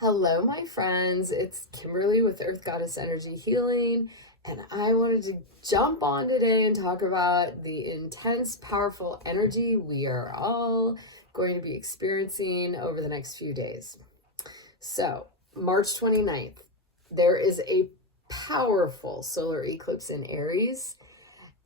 Hello, my friends. It's Kimberly with Earth Goddess Energy Healing, and I wanted to jump on today and talk about the intense, powerful energy we are all going to be experiencing over the next few days. So, March 29th, there is a powerful solar eclipse in Aries,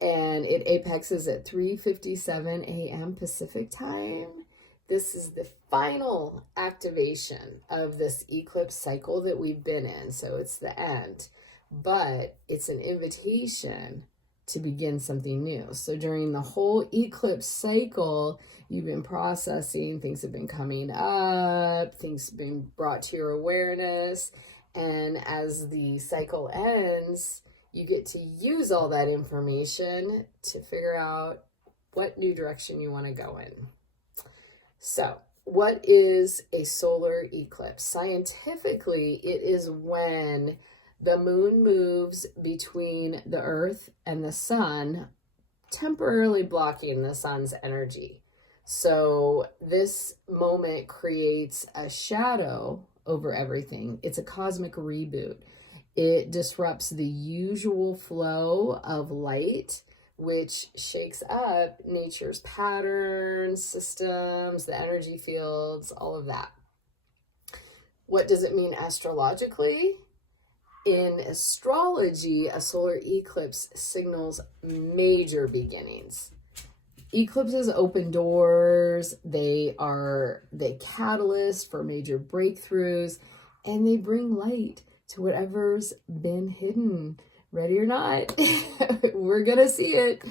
and it apexes at 3:57 a.m. Pacific time. This is the final activation of this eclipse cycle that we've been in. So it's the end, but it's an invitation to begin something new. So during the whole eclipse cycle, you've been processing, things have been coming up, things have been brought to your awareness. And as the cycle ends, you get to use all that information to figure out what new direction you want to go in. So, what is a solar eclipse? Scientifically, it is when the moon moves between the earth and the sun, temporarily blocking the sun's energy. So, this moment creates a shadow over everything. It's a cosmic reboot. It disrupts the usual flow of light, which shakes up nature's patterns, systems, the energy fields, all of that. What does it mean astrologically? In astrology, a solar eclipse signals major beginnings. Eclipses open doors, they catalyst for major breakthroughs, and they bring light to whatever's been hidden. Ready or not, we're gonna see it.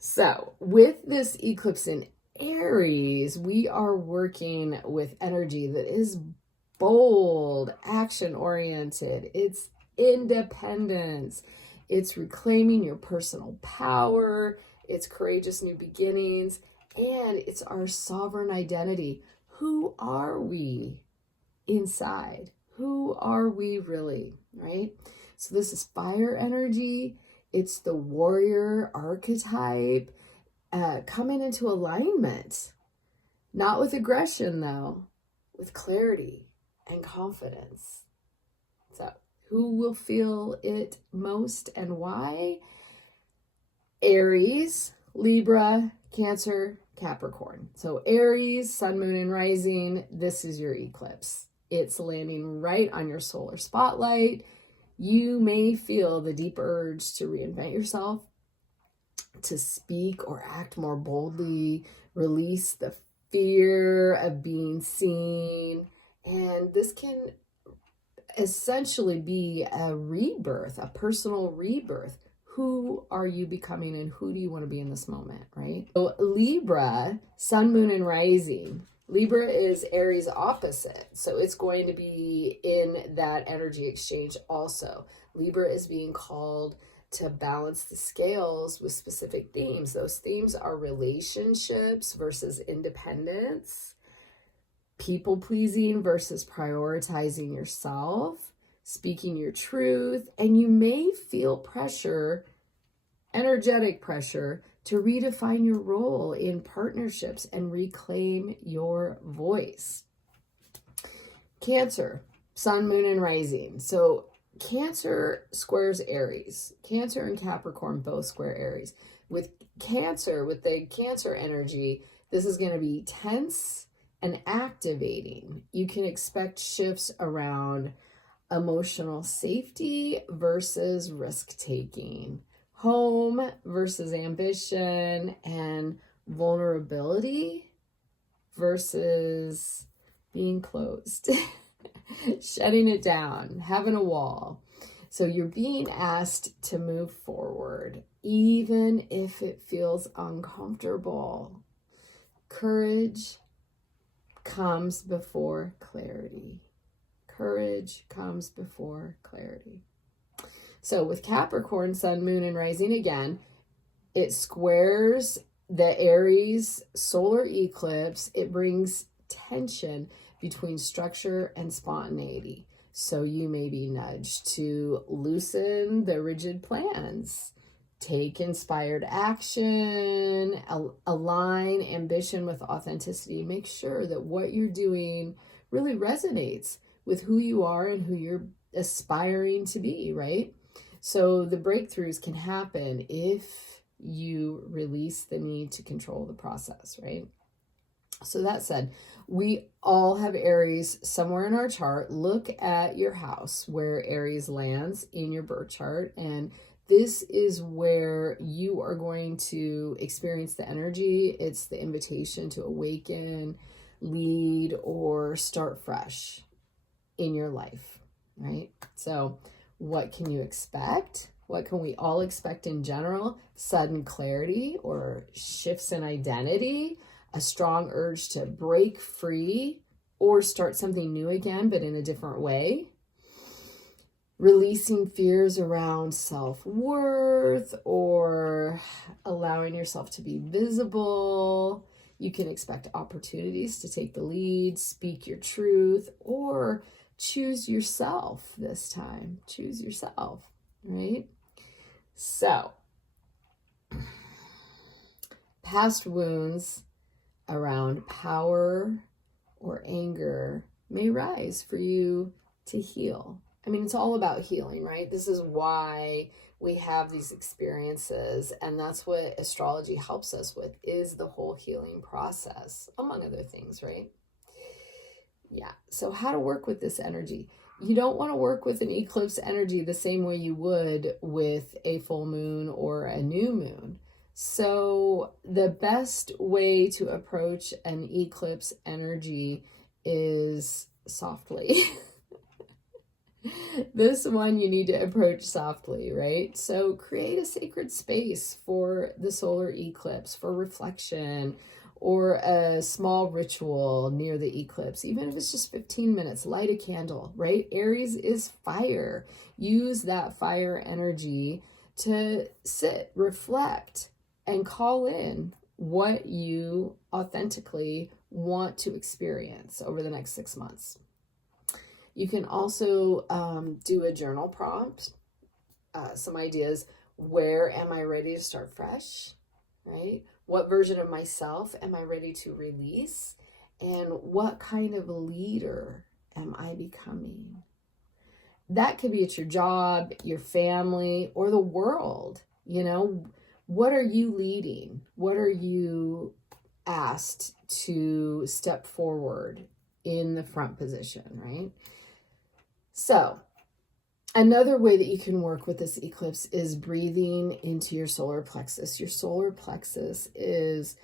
So with this eclipse in Aries, we are working with energy that is bold, action-oriented. It's independence. It's reclaiming your personal power. It's courageous new beginnings. And it's our sovereign identity. Who are we inside? Who are we really, right? So this is fire energy. It's the warrior archetype coming into alignment. Not with aggression, though, with clarity and confidence. So who will feel it most and why? Aries, Libra, Cancer, Capricorn. So Aries, sun, moon, and rising, this is your eclipse. It's landing right on your solar spotlight. You may feel the deep urge to reinvent yourself, to speak or act more boldly, release the fear of being seen. And this can essentially be a rebirth, a personal rebirth. Who are you becoming and who do you want to be in this moment, right? So Libra, sun, moon, and rising. Libra is Aries opposite, so it's going to be in that energy exchange also. Libra is being called to balance the scales with specific themes. Those themes are relationships versus independence, people-pleasing versus prioritizing yourself, speaking your truth, and you may feel pressure, energetic pressure, to redefine your role in partnerships and reclaim your voice. Cancer, sun, moon, and rising. So Cancer squares Aries. Cancer and Capricorn both square Aries. With Cancer, with the Cancer energy, this is going to be tense and activating. You can expect shifts around emotional safety versus risk-taking, home versus ambition, and vulnerability versus being closed, shutting it down, having a wall. So you're being asked to move forward, even if it feels uncomfortable. Courage comes before clarity. Courage comes before clarity. So with Capricorn, sun, moon, and rising again, it squares the Aries solar eclipse. It brings tension between structure and spontaneity. So you may be nudged to loosen the rigid plans, take inspired action, align ambition with authenticity. Make sure that what you're doing really resonates with who you are and who you're aspiring to be, right? So the breakthroughs can happen if you release the need to control the process, right? So that said, we all have Aries somewhere in our chart. Look at your house where Aries lands in your birth chart, and this is where you are going to experience the energy. It's the invitation to awaken, lead, or start fresh in your life, right? So what can you expect? What can we all expect in general? Sudden clarity or shifts in identity, a strong urge to break free or start something new again, but in a different way. Releasing fears around self-worth or allowing yourself to be visible. You can expect opportunities to take the lead, speak your truth, or choose yourself this time. Choose yourself, right? So, past wounds around power or anger may rise for you to heal. I mean, it's all about healing, right? This is why we have these experiences, and that's what astrology helps us with, is the whole healing process, among other things, right? Yeah, so how to work with this energy. You don't want to work with an eclipse energy the same way you would with a full moon or a new moon. So the best way to approach an eclipse energy is softly. This one you need to approach softly, right? So create a sacred space for the solar eclipse, for reflection, or a small ritual near the eclipse, even if it's just 15 minutes, light a candle, right? Aries is fire. Use that fire energy to sit, reflect, and call in what you authentically want to experience over the next 6 months. You can also do a journal prompt, some ideas. Where am I ready to start fresh, right? What version of myself am I ready to release? And what kind of leader am I becoming? That could be at your job, your family, or the world. You know, what are you leading? What are you asked to step forward in the front position, right? So another way that you can work with this eclipse is breathing into your solar plexus. Your solar plexus is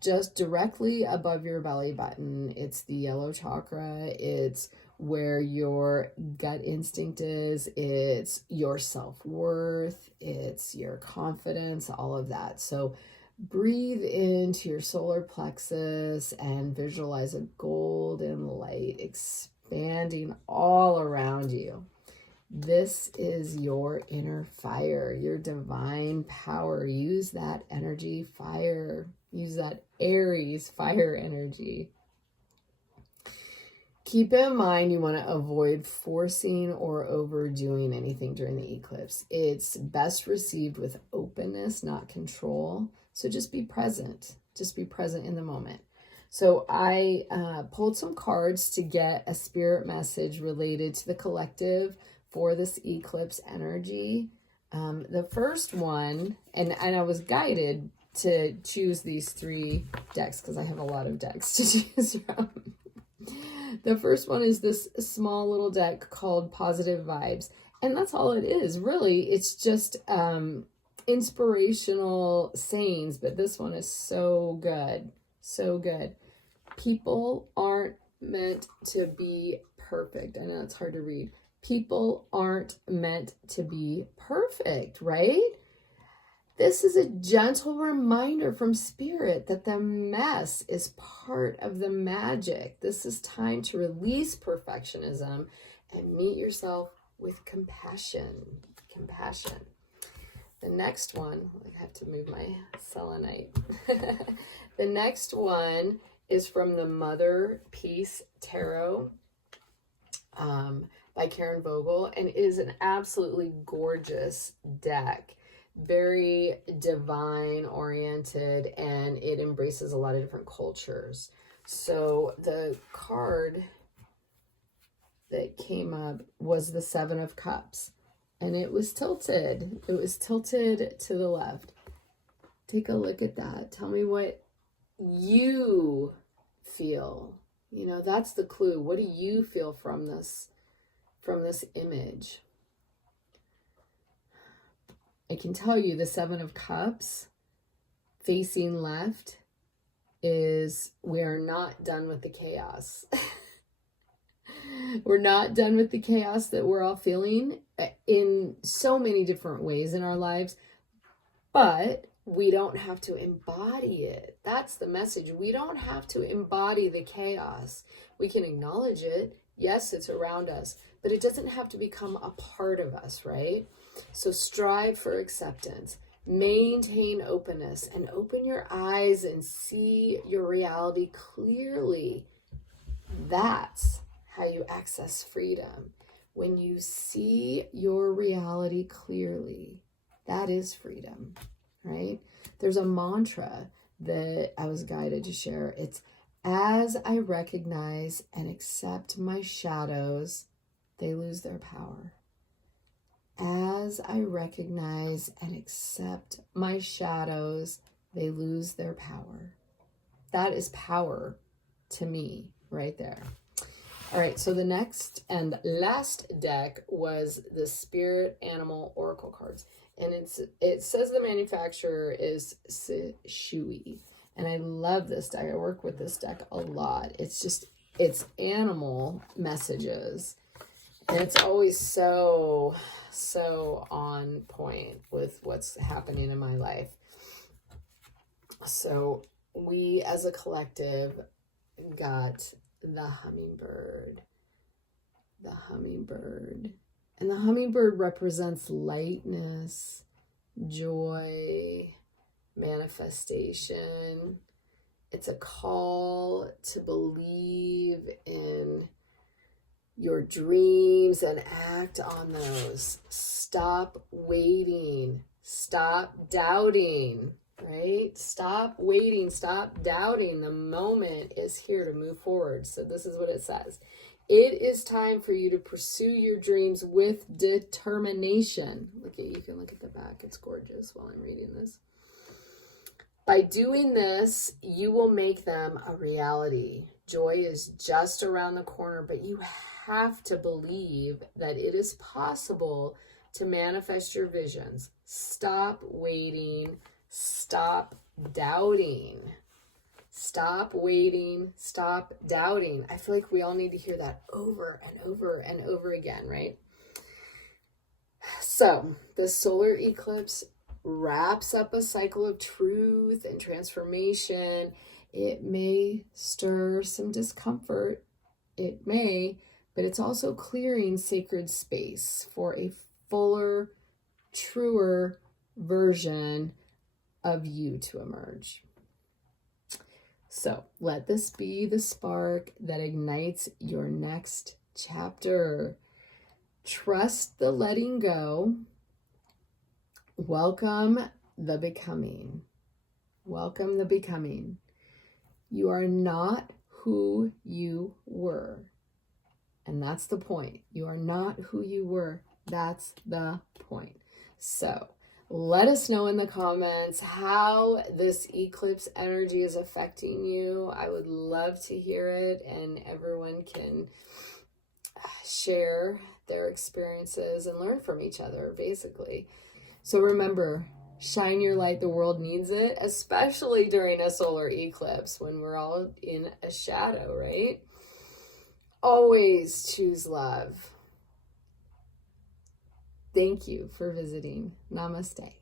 just directly above your belly button. It's the yellow chakra. It's where your gut instinct is. It's your self-worth. It's your confidence, all of that. So breathe into your solar plexus and visualize a golden light expanding all around you. This is your inner fire, your divine power. Use that energy, fire. Use that Aries fire energy. Keep in mind you want to avoid forcing or overdoing anything during the eclipse. It's best received with openness, not control. So just be present. Just be present in the moment. So I pulled some cards to get a spirit message related to the collective for this eclipse energy. The first one, and I was guided to choose these 3 decks because I have a lot of decks to choose from. The first one is this small little deck called Positive Vibes. And that's all it is, really. It's just inspirational sayings, but this one is so good. So good. People aren't meant to be perfect. I know it's hard to read. People aren't meant to be perfect, right? This is a gentle reminder from Spirit that the mess is part of the magic. This is time to release perfectionism and meet yourself with compassion. Compassion. The next one, I have to move my selenite. The next one is from the Mother Peace Tarot by Karen Vogel, and it is an absolutely gorgeous deck. Very divine oriented, and it embraces a lot of different cultures. So the card that came up was the Seven of Cups. And it was tilted. It was tilted to the left. Take a look at that. Tell me what you feel. You know, that's the clue. What do you feel from this image? I can tell you the Seven of Cups facing left is we are not done with the chaos. We're not done with the chaos that we're all feeling in so many different ways in our lives, but we don't have to embody it. That's the message. We don't have to embody the chaos. We can acknowledge it. Yes, it's around us, but it doesn't have to become a part of us, right? So strive for acceptance. Maintain openness and open your eyes and see your reality clearly. That's how you access freedom. When you see your reality clearly, that is freedom, right? There's a mantra that I was guided to share. It's, as I recognize and accept my shadows, they lose their power. As I recognize and accept my shadows, they lose their power. That is power to me right there. All right, so the next and last deck was the Spirit Animal Oracle cards. And it says the manufacturer is Shui. And I love this deck. I work with this deck a lot. It's animal messages. And it's always so on point with what's happening in my life. So we as a collective got the hummingbird. And the hummingbird represents lightness, joy, manifestation. It's a call to believe in your dreams and act on those. Stop waiting. Stop doubting, right? Stop waiting. Stop doubting. The moment is here to move forward. So this is what it says. It is time for you to pursue your dreams with determination. You can look at the back. It's gorgeous while I'm reading this. By doing this, you will make them a reality. Joy is just around the corner, but you have to believe that it is possible to manifest your visions. Stop waiting. Stop doubting. Stop waiting. Stop doubting. I feel like we all need to hear that over and over and over again, right? So the solar eclipse wraps up a cycle of truth and transformation. It may stir some discomfort. It may, but it's also clearing sacred space for a fuller, truer version of you to emerge. So let this be the spark that ignites your next chapter. Trust the letting go. Welcome the becoming. Welcome the becoming. You are not who you were. And that's the point. You are not who you were. That's the point. So let us know in the comments how this eclipse energy is affecting you. I would love to hear it, and everyone can share their experiences and learn from each other, basically. So remember, shine your light. The world needs it, especially during a solar eclipse when we're all in a shadow, right? Always choose love. Thank you for visiting. Namaste.